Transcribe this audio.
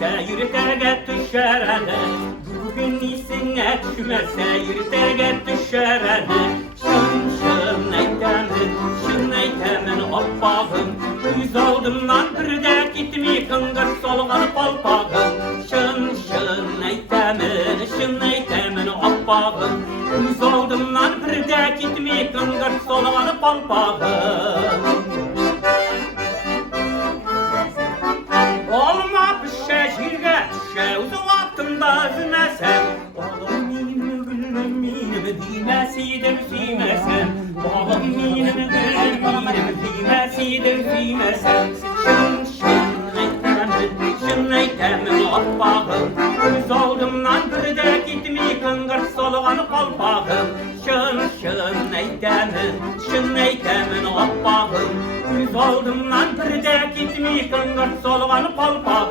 düşmese yürüterge düşer hele. Bugün iyisine düşmese yürüterge düşer hele. Şın eytemin oppağım. Yüz oldumdan bir de gitmi kıngır solğanı palpağım. Şın eytemin oppağım. Yüz oldumdan bir de gitmi kıngır solğanı palpağım. Olma pişe jirge düşe uzun altında üzülmesen. Oğlum minim gülüm minim diymesidir diymesen. Oğlum minim gülüm minim diymesidir diymesen. Şın eytemin oppağım. Yüz oldumdan bir de gitmi kıngır solğanı palpağım. Şın eytemin oppağım. Yüz oldumdan bir de gitmi kıngır solğanı palpağım.